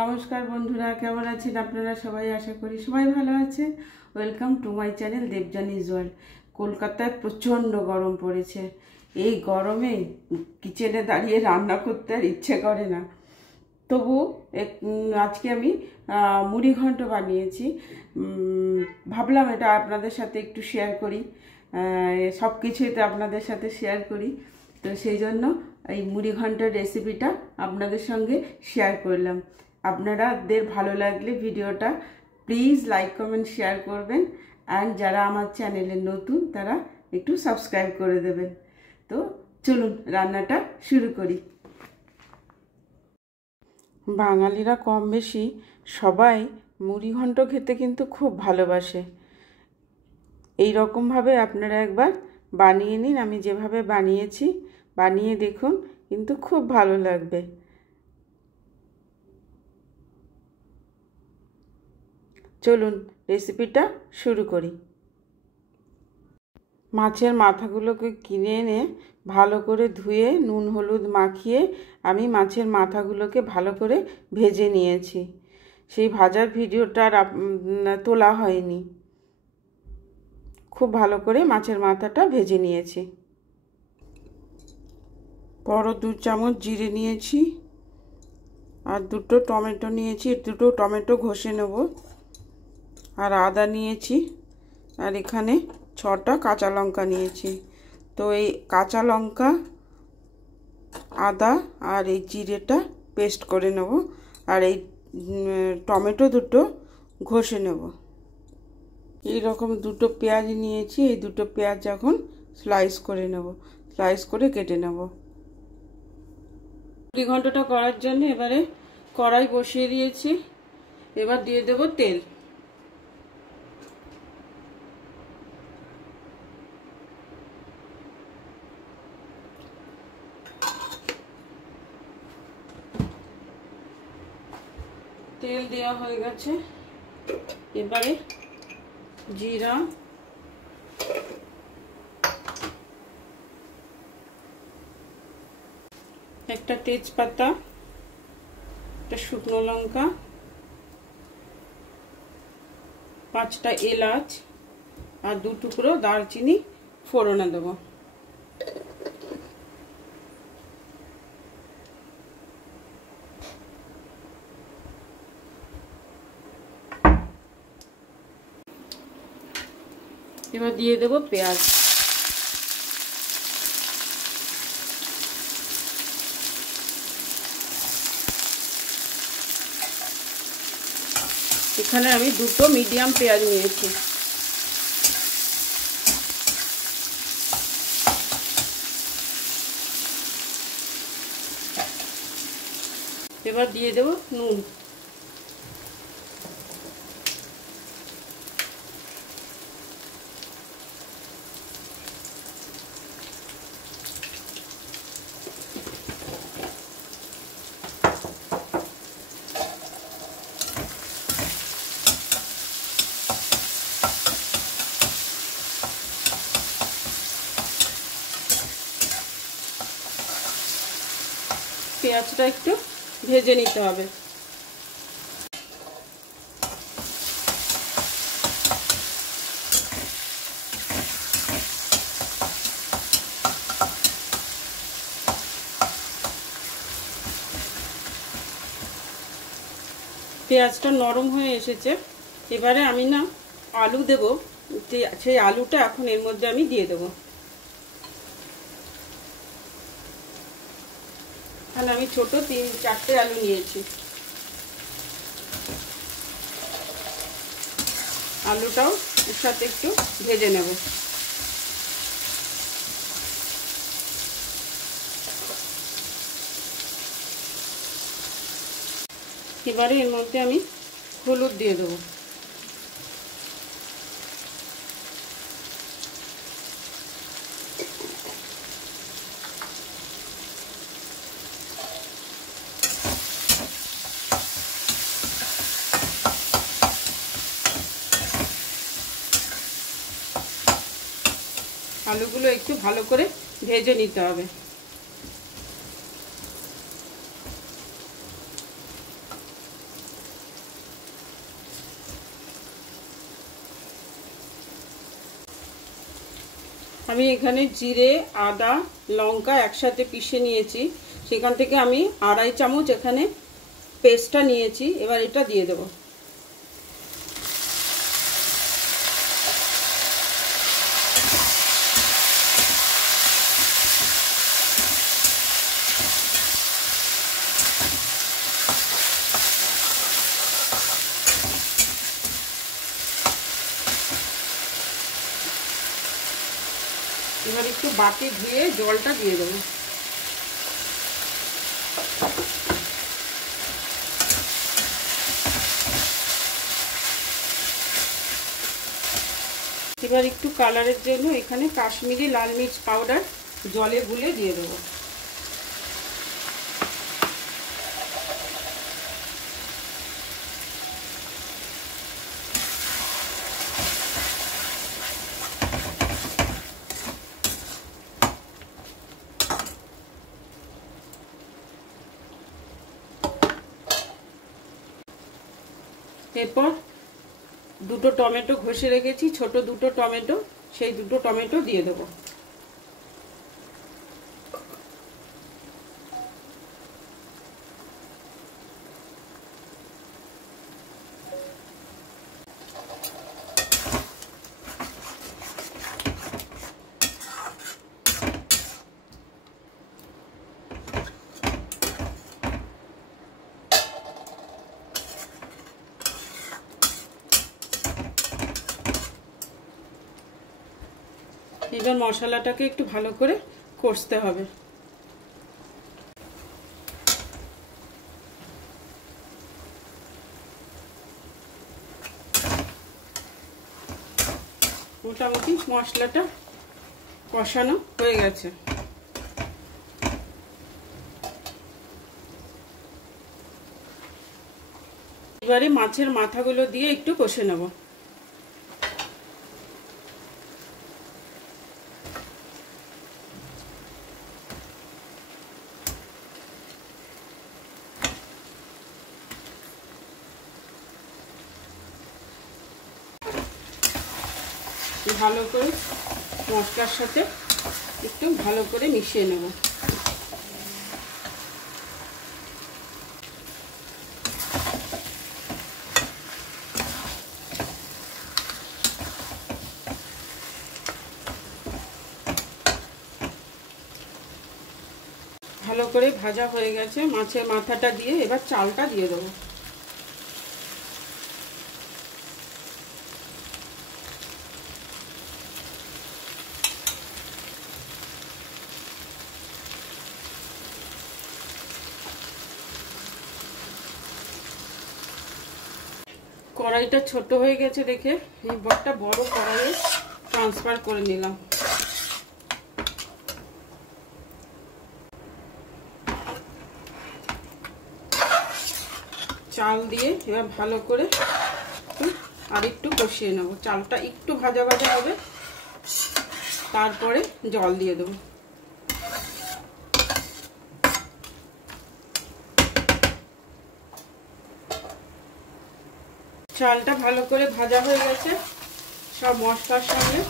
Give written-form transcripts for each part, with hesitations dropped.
নমস্কার বন্ধুরা, কেমন আছেন আপনারা সবাই? আশা করি সবাই ভালো আছেন। Welcome to my channel Debjani's World. কলকাতায় প্রচণ্ড গরম পড়েছে। এই গরমে কিচেনে দাঁড়িয়ে রান্না করতে আর ইচ্ছে করে না। তবু আজকে আমি মুড়ি ঘন্ট বানিয়েছি। ভাবলাম এটা আপনাদের সাথে একটু শেয়ার করি, সব কিছুই তো আপনাদের সাথে শেয়ার করি। তো সেই জন্য এই মুড়ি ঘন্টের রেসিপিটা আপনাদের সঙ্গে শেয়ার করলাম। আপনাদের ভালো লাগলে ভিডিওটা প্লিজ লাইক কমেন্ট শেয়ার করবেন, অ্যান্ড যারা আমার চ্যানেলে নতুন তারা একটু সাবস্ক্রাইব করে দেবেন। তো চলুন রান্নাটা শুরু করি। বাঙালিরা কম বেশি সবাই মুড়ি ঘন্ট খেতে কিন্তু খুব ভালোবাসে। এই রকমভাবে আপনারা একবার বানিয়ে নিন। আমি যেভাবে বানিয়েছি বানিয়ে দেখুন, কিন্তু খুব ভালো লাগবে। চলুন রেসিপিটা শুরু করি। মাছের মাথাগুলোকে কিনে এনে ভালো করে ধুয়ে নুন হলুদ মাখিয়ে আমি মাছের মাথাগুলোকে ভালো করে ভেজে নিয়েছি। সেই ভাজার ভিডিওটা তোলা হয়নি। খুব ভালো করে মাছের মাথাটা ভেজে নিয়েছি। বড় 2 চামচ জিরে নিয়েছি, আর 2টো টমেটো নিয়েছি। 2টো টমেটো ঘষে নেব। আর আদা নিয়েছি, আর এখানে 6টা কাঁচা লঙ্কা নিয়েছি। তো এই কাঁচা লঙ্কা, আদা আর এই জিরেটা পেস্ট করে নেব, আর এই টমেটো 2টো ঘষে নেব। এইরকম 2টো পেঁয়াজ নিয়েছি। এই 2টো পেঁয়াজ এখন স্লাইস করে নেব, স্লাইস করে কেটে নেব। মুড়ি ঘন্টটা করার জন্য এবারে কড়াই বসিয়ে দিয়েছি। এবার দিয়ে দেব তেল। তেল দেওয়া হয়ে গেছে। এবারে জিরা, একটা তেজপাতা, একটা শুকনো লঙ্কা, 5টা এলাচ আর 2 টুকরো দারচিনি ফোড়নে দেবো। এবার দিয়ে দেব পেঁয়াজ। এখানে আমি 2টো মিডিয়াম পেঁয়াজ নিয়েছি। এবার দিয়ে দেব নুন। পেঁয়াজটা একটু ভেজে নিতে হবে। পেঁয়াজটা নরম হয়ে এসেছে। এবারে আমি আলু দেব। সেই আলুটা এখন এর মধ্যে আমি দিয়ে দেব। এখানে আমি ছোট 3-4টে আলু নিয়েছি। আলুটাও এর সাথে একটু ভেজে নেব। এবারে এর মধ্যে আমি হলুদ দিয়ে দেবো। আলুগুলো একটু ভালো করে ভেজে নিতে হবে। আমি এখানে জিরে, আদা, লঙ্কা একসাথে পিষে নিয়েছি, সেখান থেকে আমি 2.5 চামচ এখানে পেস্টটা নিয়েছি। এবার এটা দিয়ে দেব। এবার একটু বাটি ধুয়ে জলটা দিয়ে দেবো। এবার একটু কালারের জন্য এখানে কাশ্মীরি লাল মির্চ পাউডার জলে গুলে দিয়ে দেবো। এরপর দুটো টমেটো ঘষে রেখেছি, ছোট দুটো টমেটো, সেই দুটো টমেটো দিয়ে দেবো। এবার মশলাটাকে একটু ভালো করে কষতে হবে। মোটামুটি মশলাটা কষানো হয়ে গেছে। এবারে মাছের মাথাগুলো দিয়ে একটু কষে নেব। ভালো করে মশলার সাথে একটু ভালো করে মিশিয়ে নেব। ভালো করে ভাজা হয়ে গেছে, মাছের মাথাটা দিয়ে এবার চালটা দিয়ে দেবো। কড়াইটা ছোট হয়ে গেছে দেখে এই বড়টা বড় কড়াইয়ে ট্রান্সফার করে নিলাম। চাল দিয়ে এবার ভালো করে আর একটু কষিয়ে নেব। চালটা একটু ভাজা ভাজা হবে, তারপরে জল দিয়ে দেবো। চালটা ভালো করে ভাজা হয়ে গেছে সব মশলার সঙ্গে।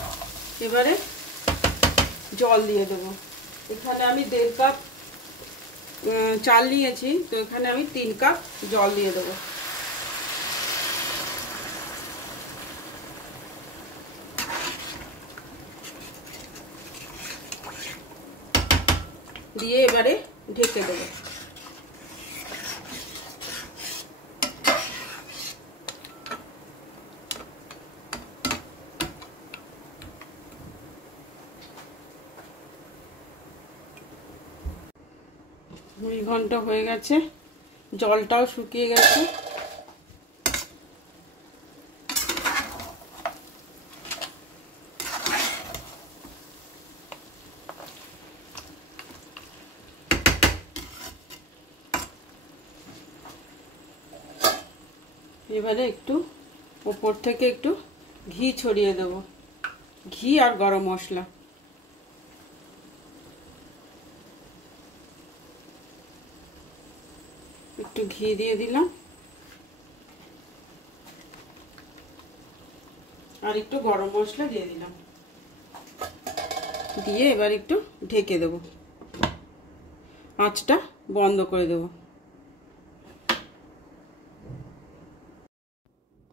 এবারে জল দিয়ে দেবো। এখানে আমি 1.5 কাপ চাল নিয়েছি, তো এখানে আমি 3 কাপ জল দিয়ে দেবো। দিয়ে এবারে ঢেকে দেবো। 2 ঘন্টা হয়ে গেছে, জলটাও শুকিয়ে গেছে। এবারে একটু উপর থেকে একটু ঘি ছড়িয়ে দেব, ঘি আর গরম মশলা। একটু ঘি দিয়ে দিলাম আর একটু গরম মশলা দিয়ে দিলাম। দিয়ে এবার একটু ঢেকে দেব, আঁচটা বন্ধ করে দেব।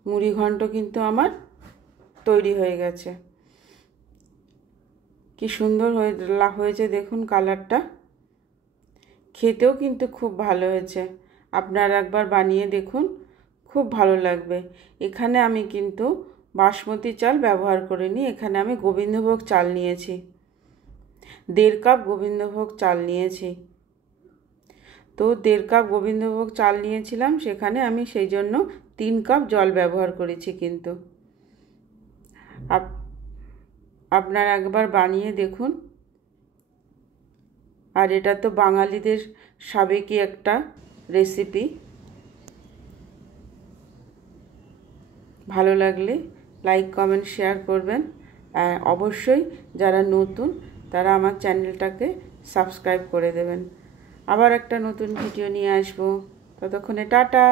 মুড়ি ঘন্ট কিন্তু আমার তৈরি হয়ে গেছে। কি সুন্দর হয়েছে দেখুন কালারটা, খেতেও কিন্তু খুব ভালো হয়েছে। আপনারা একবার বানিয়ে দেখুন, খুব ভালো লাগবে। এখানে আমি কিন্তু বাসমতি চাল ব্যবহার করিনি, এখানে আমি গোবিন্দভোগ চাল নিয়েছি, 1.5 কাপ গোবিন্দভোগ চাল নিয়েছি। তো 1.5 কাপ গোবিন্দভোগ চাল নিয়েছিলাম, সেখানে আমি সেই জন্য 3 কাপ জল ব্যবহার করেছি। কিন্তু আপনারা একবার বানিয়ে দেখুন। আর এটা তো বাঙালিদের সাবেকি একটা রেসিপি। ভালো লাগলে লাইক কমেন্ট শেয়ার করবেন। আর অবশ্যই যারা নতুন তারা আমার চ্যানেলটাকে সাবস্ক্রাইব করে দেবেন। আবার একটা নতুন ভিডিও নিয়ে আসবো, ততক্ষণে টাটা।